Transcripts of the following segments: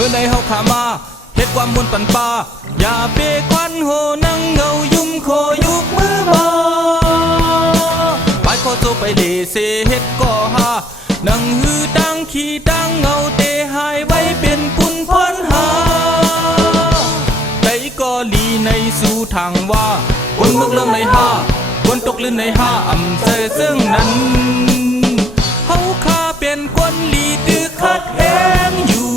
มื่อในเฮาขามาเฮ็ดความมวลปันป่าอย่าเปควันโหนั่งเงายุ่มโคยุกมือมาไปขอโจไปเลเสเฮ็ดก่อหานั่งหือดังขี้ดังเงาเตหายไว้เป็นปุ่นพ้นหาได้ก็ลีในสู่ทางว่าคนมึกเรื่องในห้าคนตกลื่นในห้าอำเสซึ่งนั้นเฮาข้าเป็นคนลีตึกขัดแย้งอยู่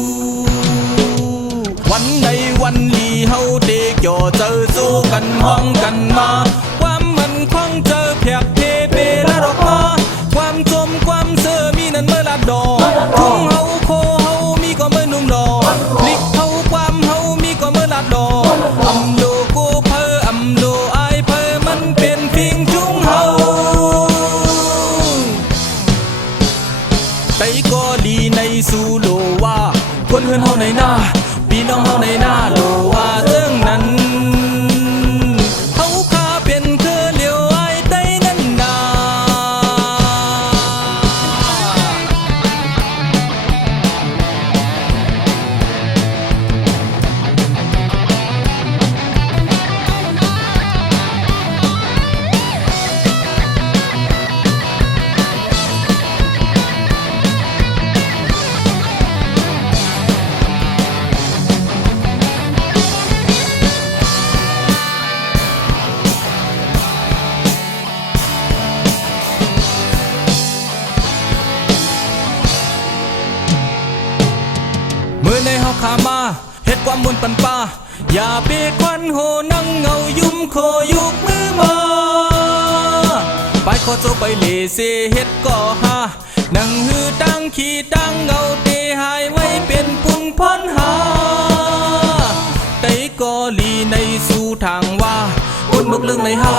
วันในวันลีเฮาเด็กย่อเจอสู้กันห้องกันมาความมันคงเจอเพียบเพเปละดอกมาความจมความเสือมีนั้นเมื่อละดอกทุ่งเฮาโคเฮามีก็เมื่อนุ่มดอกลิกเฮาความเฮามีก็เมื่อละดอกอำโลโกเพออำโลไอเพอมันเป็นพิงจุงเฮาไตก็ลีในสู่โลว่าคนเฮือนเฮาในหน้าพี่น้องเฮาในหน้าโลว่าเรื่องนั้นเฮาข้าเป็นคือเหลียวไอ้ไตนั่นนาเมื่อในเฮาขามาเฮ็ดความมวลปันป่าอย่าเปควันโหนั่งเงายุ่มโคยุกมือมาไปขอโจไปเลเสเฮ็ดก่อหานั่งหือดังขี้ดังเงาเตหายไว้เป็นปุ่นพ้นหาไตก็ลีในสู่ทางว่าคนมึกเรื่องในห้า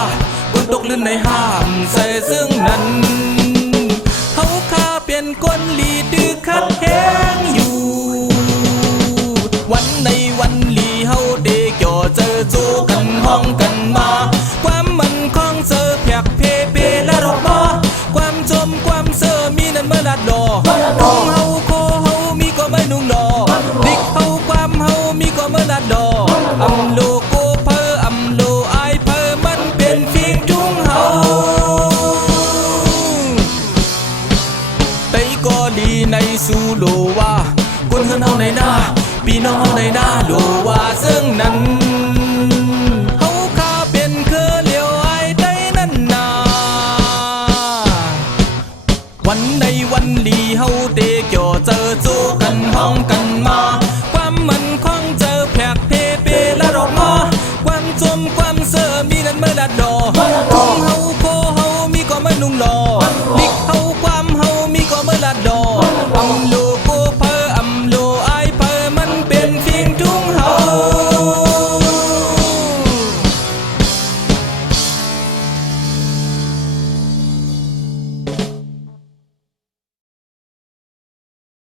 คนตกลื่นในห้ามใส่ซึ่งนั้นเฮาข้าเป็นคนลีดื้อขัดแย้งอยู่วันในวันลีเฮาเด็กย่อเจอจูกันห้องกันมาความมันคงเจอเพียกเพเปละดอกมาความจมความเสือมีนั้นเมื่อละดอกทุ่งเฮาโคเฮามีก็ไม่นุ่งดอกดิกเฮาความเฮามีก็เมื่อละดอกอำโลโกเพออำโลไอเพอมันเป็นฟิงจุงเฮาไตก็ดีในสู่โลว่าคนเฮือนเฮาในหน้าพี่น้องเฮาในหน้าโลว่าซึ่งนั้นเฮาข้าเป็นคือเหลียวไอ้ไตนั่นนาวันในวันลีเฮาเด็กย่อเจอจูกันห้องกันมา